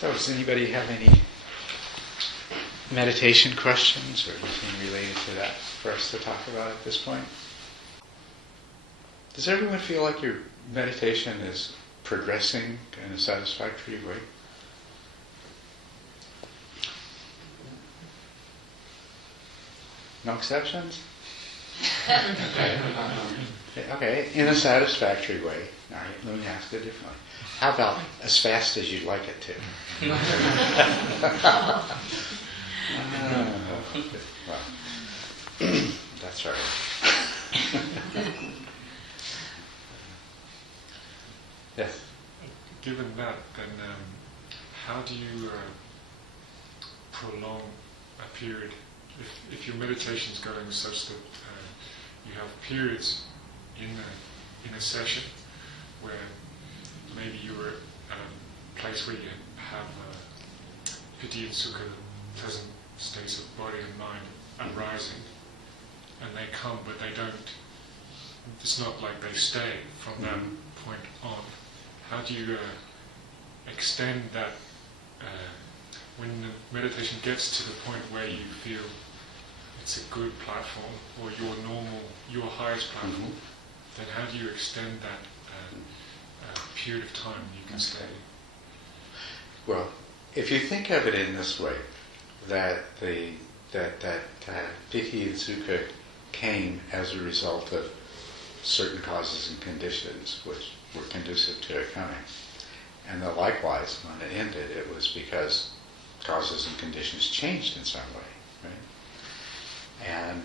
So does anybody have any meditation questions or anything related to that for us to talk about at this point? Does everyone feel like your meditation is progressing in a satisfactory way? No exceptions? Okay, in a satisfactory way. All right, let me ask it differently. How about as fast as you'd like it to? Well, that's all right. Yes? Given that, then how do you prolong a period? If your meditation is going such that you have periods in a session where maybe you're at a place where you have piti and sukha, pleasant states of body and mind arising, and they come but they don't, it's not like they stay from that point on. How do you extend that when the meditation gets to the point where you feel it's a good platform, or your highest platform, then how do you extend that period of time you can stay? Well, if you think of it in this way, that piti and sukha came as a result of certain causes and conditions which were conducive to it coming, and that likewise, when it ended, it was because causes and conditions changed in some way, right? And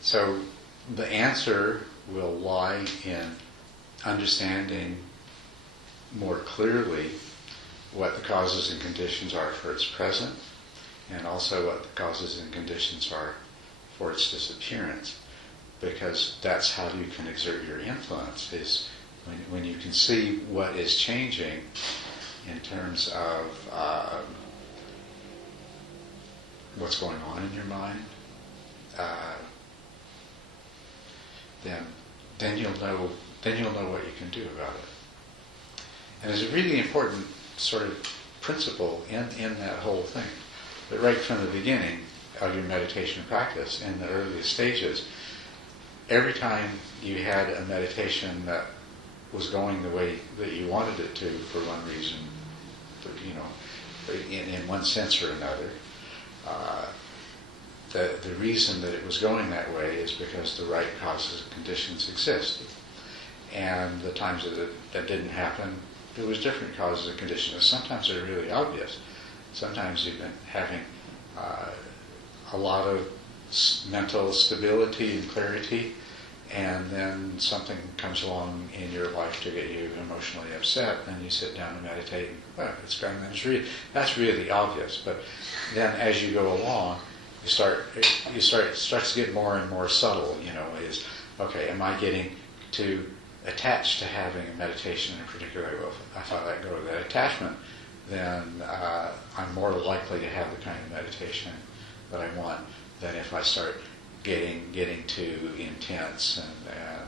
so the answer will lie in understanding more clearly what the causes and conditions are for its present, and also what the causes and conditions are for its disappearance, because that's how you can exert your influence, is when you can see what is changing in terms of what's going on in your mind, then you'll know what you can do about it. And there's a really important sort of principle in that whole thing, that right from the beginning of your meditation practice, in the earliest stages, every time you had a meditation that was going the way that you wanted it to for one reason, in one sense or another, the reason that it was going that way is because the right causes and conditions existed. And the times that didn't happen, there was different causes and conditions. Sometimes they're really obvious. Sometimes you've been having a lot of mental stability and clarity, and then something comes along in your life to get you emotionally upset, and you sit down and meditate, and that's really obvious. But then as you go along, it starts to get more and more subtle, is, okay, am I getting too attached to having a meditation in a particular way? Well, if I let go of that attachment, then I'm more likely to have the kind of meditation that I want than if I start getting too intense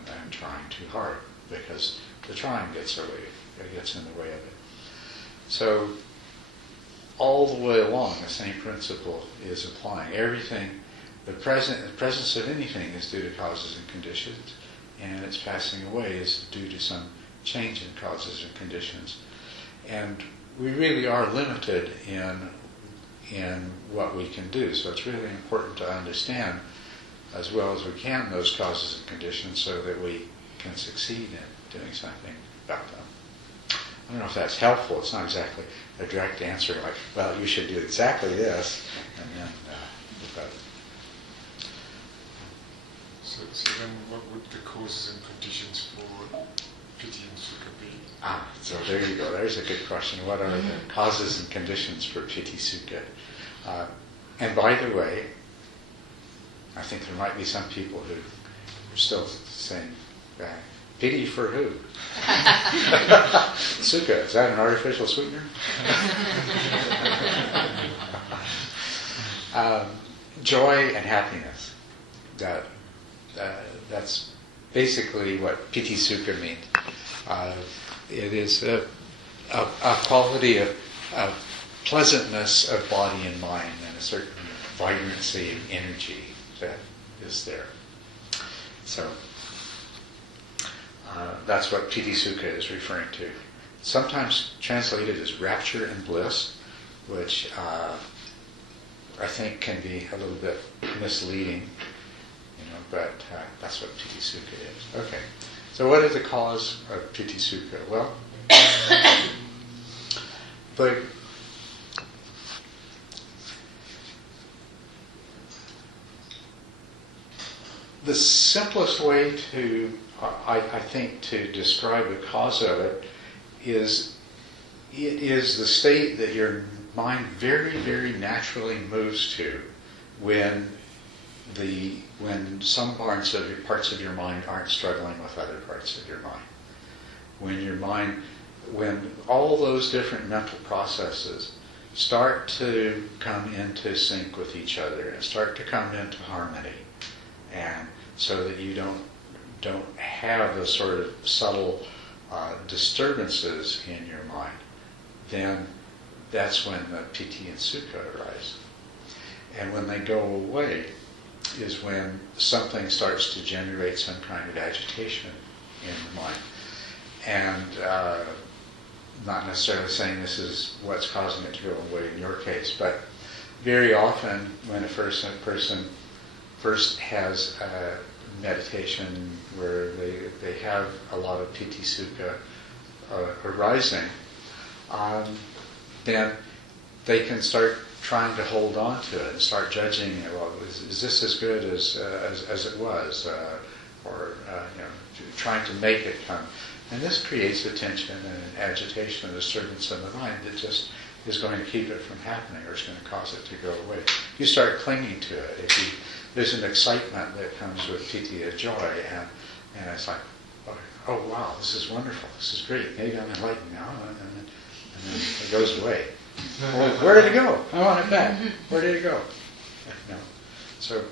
and trying too hard, because the trying gets in the way of it. So all the way along, the same principle is applying. Everything, the presence of anything is due to causes and conditions, and its passing away is due to some change in causes and conditions. And we really are limited in what we can do. So it's really important to understand as well as we can those causes and conditions so that we can succeed in doing something about them. I don't know if that's helpful. It's not exactly a direct answer like, well, you should do exactly this, and then but So then what would the causes and conditions for piti and sukha be? So there you go. There's a good question. What are the causes and conditions for piti sukha? And by the way, I think there might be some people who are still saying, piti for who? Sukha, is that an artificial sweetener? Joy and happiness. That's basically what piti sukha means. It is a quality of pleasantness of body and mind and a certain vibrancy and energy that is there. So that's what Piti Sukha is referring to. Sometimes translated as rapture and bliss, which I think can be a little bit misleading, but that's what Piti Sukha is. Okay, so what is the cause of Piti Sukha? Well, the simplest way to, I think, to describe the cause of it is the state that your mind very, very naturally moves to when some parts of your mind aren't struggling with other parts of your mind. When all those different mental processes start to come into sync with each other and start to come into harmony, and so that you don't have those sort of subtle disturbances in your mind, then that's when the Piti and Sukha arise. And when they go away is when something starts to generate some kind of agitation in the mind. And not necessarily saying this is what's causing it to go away in your case, but very often when a person first has a meditation where they have a lot of Piti Sukha arising, then they can start trying to hold on to it and start judging it. Well, is this as good as it was? Trying to make it come. And this creates a tension and an agitation and a disturbance in the mind that just is going to keep it from happening, or is going to cause it to go away. You start clinging to it. There's an excitement that comes with Piti, a joy, and it's like, oh wow, this is wonderful, this is great, maybe I'm enlightened now, and then it goes away. Well, where did it go? I want it back. Where did it go? So,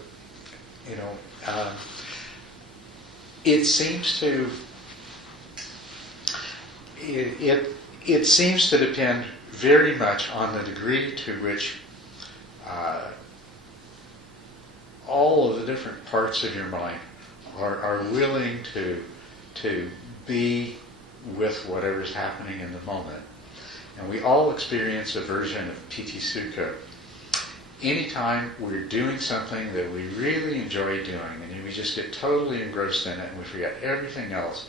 it seems to it seems to depend very much on the degree to which all of the different parts of your mind are willing to be with whatever's happening in the moment. And we all experience a version of Piti Sukha anytime we're doing something that we really enjoy doing, and we just get totally engrossed in it and we forget everything else,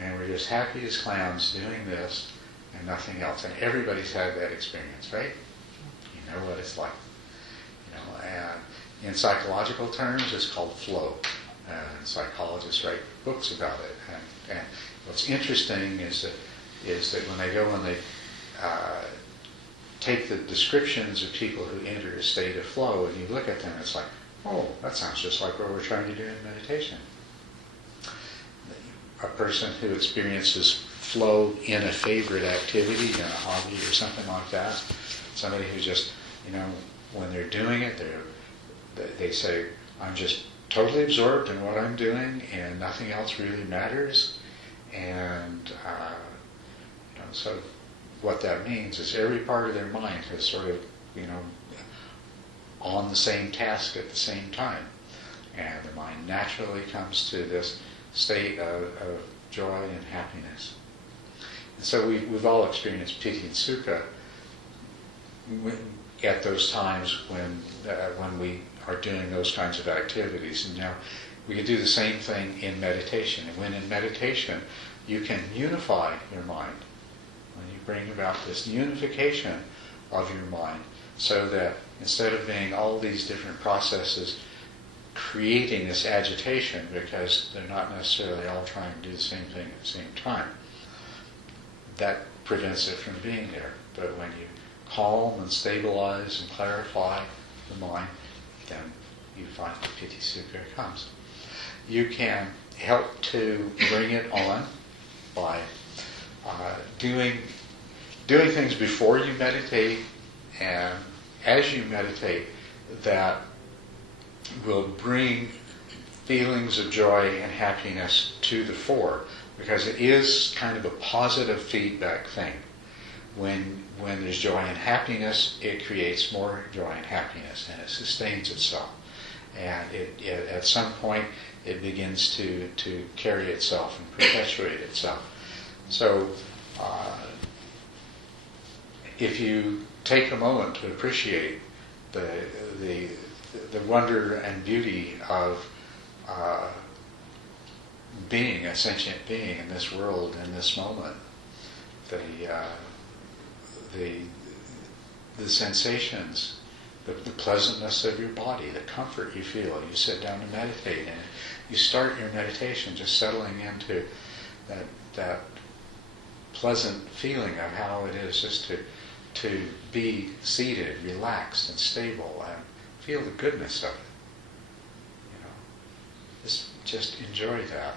and we're just happy as clams doing this and nothing else. And everybody's had that experience, right? You know what it's like. And in psychological terms, it's called flow. And psychologists write books about it. And what's interesting is that when they take the descriptions of people who enter a state of flow, and you look at them, it's like, oh, that sounds just like what we're trying to do in meditation. A person who experiences flow in a favorite activity, in a hobby or something like that, somebody who just, when they're doing it, they say, I'm just totally absorbed in what I'm doing and nothing else really matters. And so what that means is every part of their mind is sort of, on the same task at the same time. And the mind naturally comes to this state of joy and happiness. And so we've all experienced Piti and Sukha at those times when we are doing those kinds of activities. And now we can do the same thing in meditation. And when in meditation, you can unify your mind. When you bring about this unification of your mind, so that instead of being all these different processes creating this agitation, because they're not necessarily all trying to do the same thing at the same time, that prevents it from being there. But when you calm and stabilize and clarify the mind, then you find that Piti Sukha comes. You can help to bring it on by doing things before you meditate and as you meditate that will bring feelings of joy and happiness to the fore, because it is kind of a positive feedback thing. when there's joy and happiness, it creates more joy and happiness, and it sustains itself. And it at some point, it begins to carry itself and perpetuate itself. So, if you take a moment to appreciate the wonder and beauty of being a sentient being in this world, in this moment, the sensations, the pleasantness of your body, the comfort you feel. You sit down to meditate, and you start your meditation just settling into that pleasant feeling of how it is just to be seated, relaxed, and stable, and feel the goodness of it. You know, just enjoy that,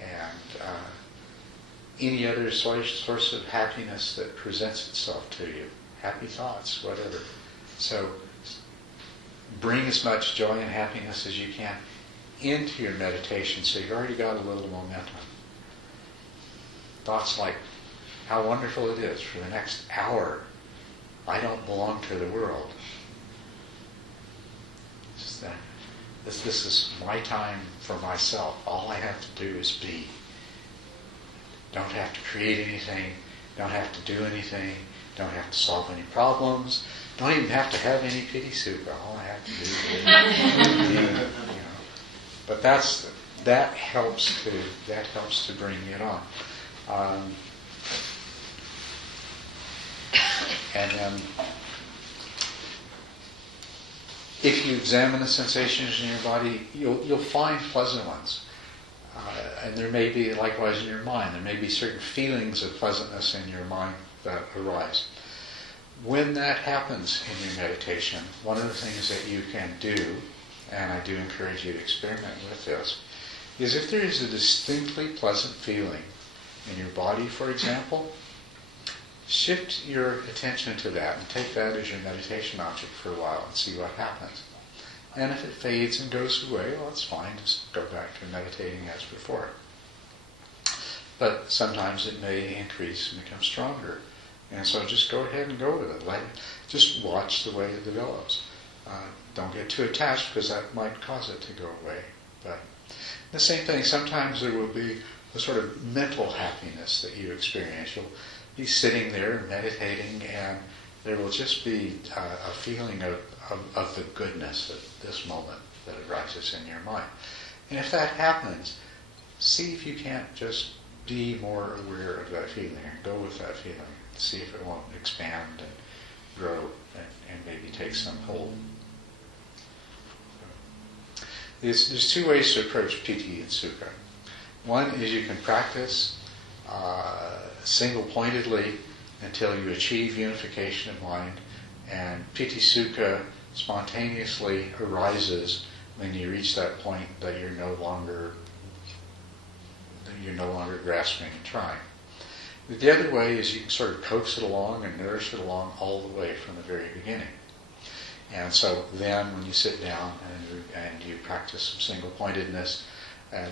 and any other source of happiness that presents itself to you, happy thoughts, whatever. So bring as much joy and happiness as you can into your meditation, so you've already got a little momentum. Thoughts like, how wonderful it is for the next hour, I don't belong to the world. Just that. This is my time for myself. All I have to do is be. Don't have to create anything, don't have to do anything, don't have to solve any problems, don't even have to have any pity sukha. All I have to do is be. You know. But that helps to bring it on. And then, if you examine the sensations in your body, you'll find pleasant ones. And there may be, likewise in your mind, there may be certain feelings of pleasantness in your mind that arise. When that happens in your meditation, one of the things that you can do, and I do encourage you to experiment with this, is if there is a distinctly pleasant feeling in your body, for example, shift your attention to that and take that as your meditation object for a while and see what happens. And if it fades and goes away, well, it's fine. Just go back to meditating as before. But sometimes it may increase and become stronger. And so just go ahead and go with it. Just watch the way it develops. Don't get too attached, because that might cause it to go away. But the same thing, sometimes there will be a sort of mental happiness that you experience. You'll be sitting there meditating, and there will just be a feeling of the goodness of this moment that arises in your mind. And if that happens, see if you can't just be more aware of that feeling, and go with that feeling. See if it won't expand and grow and maybe take some hold. There's two ways to approach piti and sukha. One is you can practice single-pointedly until you achieve unification of mind, and piti sukha spontaneously arises when you reach that point that you're no longer grasping and trying. The other way is you can sort of coax it along and nourish it along all the way from the very beginning. And so then when you sit down and you practice some single-pointedness,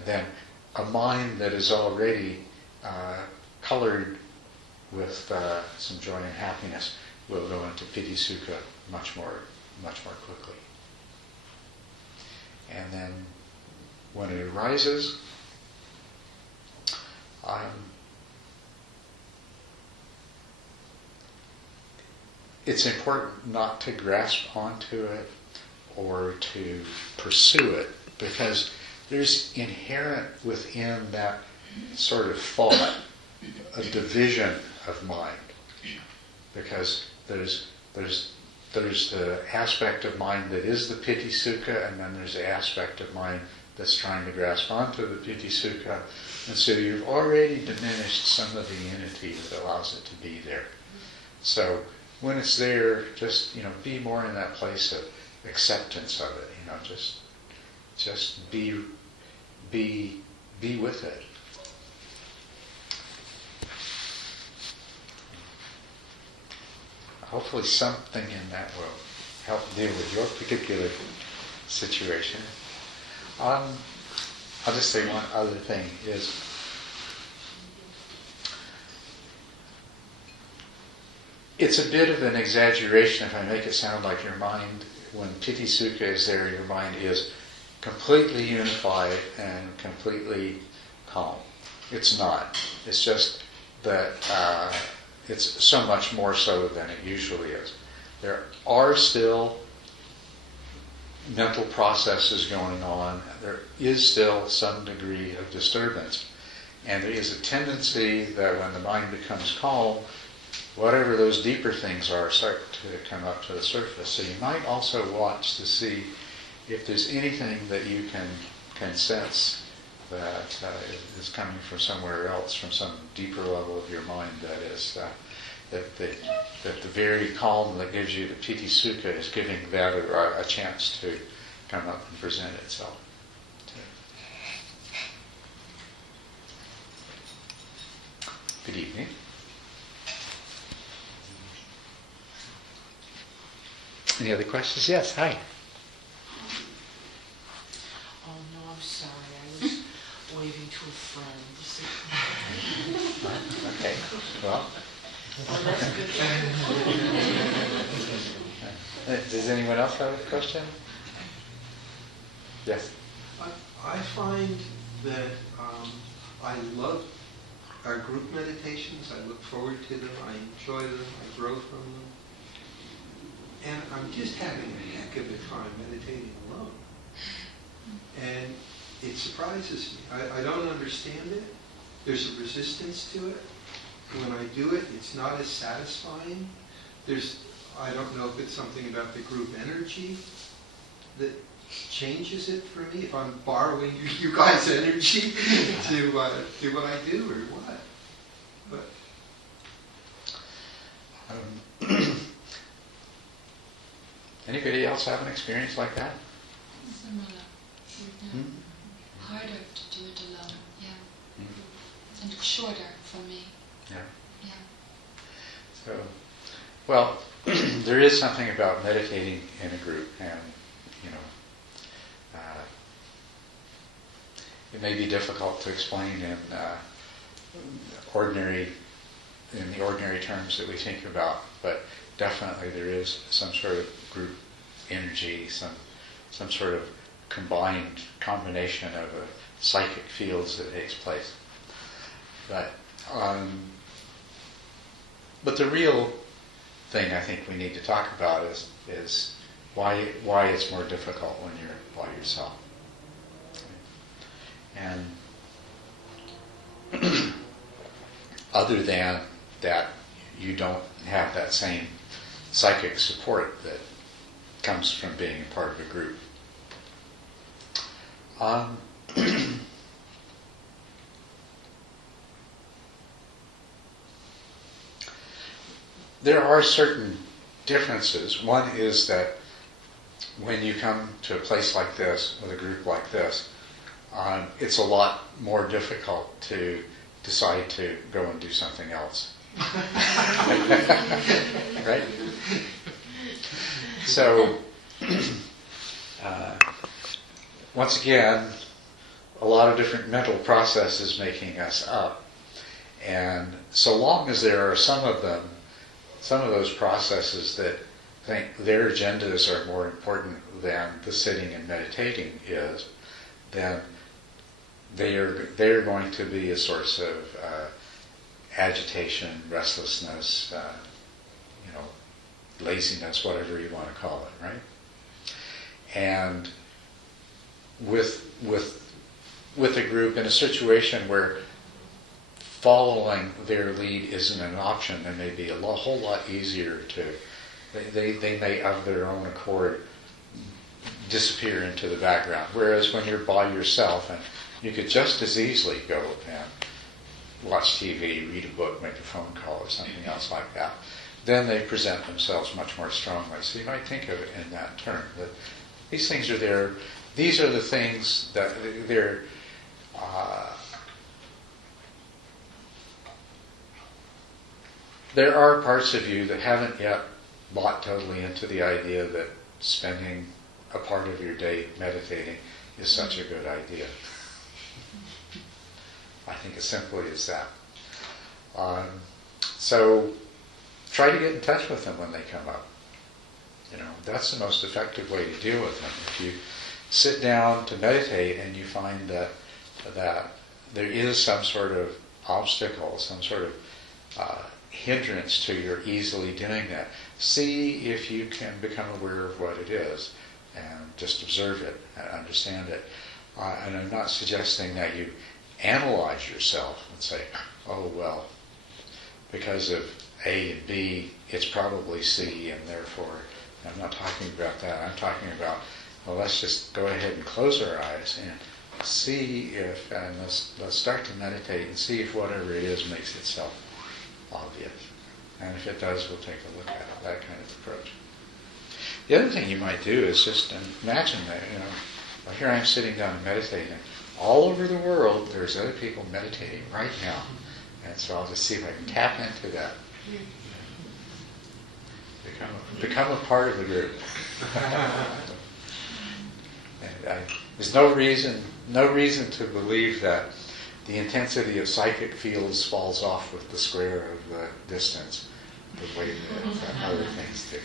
then a mind that is already colored with some joy and happiness will go into piti sukha much more quickly. And then when it arises, it's important not to grasp onto it or to pursue it, because there's inherent within that sort of thought a division of mind, because there's the aspect of mind that is the piti sukha, and then there's the aspect of mind that's trying to grasp onto the piti sukha, and so you've already diminished some of the unity that allows it to be there. So when it's there, just be more in that place of acceptance of it. Just be with it. Hopefully something in that will help deal with your particular situation. I'll just say one other thing is, it's a bit of an exaggeration if I make it sound like your mind, when piti sukha is there, your mind is completely unified and completely calm. It's not. It's just that it's so much more so than it usually is. There are still mental processes going on. There is still some degree of disturbance. And there is a tendency that when the mind becomes calm, whatever those deeper things are start to come up to the surface. So you might also watch to see if there's anything that you can sense that is coming from somewhere else, from some deeper level of your mind, that is that the very calm that gives you the piti sukha is giving that a chance to come up and present itself. Good evening. Any other questions? Yes, hi. Oh no, I'm sorry. I was waving to a friend. Okay. Well. Oh, that's good. Does anyone else have a question? Yes. I find that I love our group meditations. I look forward to them. I enjoy them. I grow from them. And I'm just having a heck of a time meditating alone. And it surprises me. I don't understand it. There's a resistance to it. When I do it, it's not as satisfying. I don't know if it's something about the group energy that changes it for me, if I'm borrowing you guys' energy to do what I do or what. But Anybody else have an experience like that? Similar. Yeah. Harder to do it alone, yeah. And shorter for me. Yeah. Yeah. So, well, there is something about meditating in a group, and it may be difficult to explain in the ordinary terms that we think about, but definitely there is some sort of group energy, some sort of combination of psychic fields that takes place. But the real thing I think we need to talk about is why it's more difficult when you're by yourself. And other than that, you don't have that same psychic support that comes from being a part of a group. There are certain differences. One is that when you come to a place like this, with a group like this, it's a lot more difficult to decide to go and do something else. Right? So, once again, a lot of different mental processes making us up. And so long as there are some of those processes that think their agendas are more important than the sitting and meditating is, then they are going to be a source of agitation, restlessness, laziness, whatever you want to call it, right? And with a group in a situation where following their lead isn't an option, it may be a whole lot easier to. They may, of their own accord, disappear into the background. Whereas when you're by yourself, and you could just as easily go and watch TV, read a book, make a phone call, or something else like that, then they present themselves much more strongly. So you might think of it in that term, that these things are there. These are the things that they're. There are parts of you that haven't yet bought totally into the idea that spending a part of your day meditating is such a good idea. I think as simply as that. So try to get in touch with them when they come up. That's the most effective way to deal with them. If you sit down to meditate and you find that there is some sort of obstacle, some sort of hindrance to your easily doing that, see if you can become aware of what it is and just observe it and understand it. And I'm not suggesting that you analyze yourself and say, oh, well, because of A and B, it's probably C, and therefore, I'm not talking about that. I'm talking about, well, let's just go ahead and close our eyes and see if, and let's start to meditate and see if whatever it is makes itself obvious. And if it does, we'll take a look at it, that kind of approach. The other thing you might do is just imagine that, well, here I'm sitting down and meditating. All over the world, there's other people meditating right now. And so I'll just see if I can tap into that. Become a part of the group. And there's no reason to believe that the intensity of psychic fields falls off with the square of the distance, the way that other things do.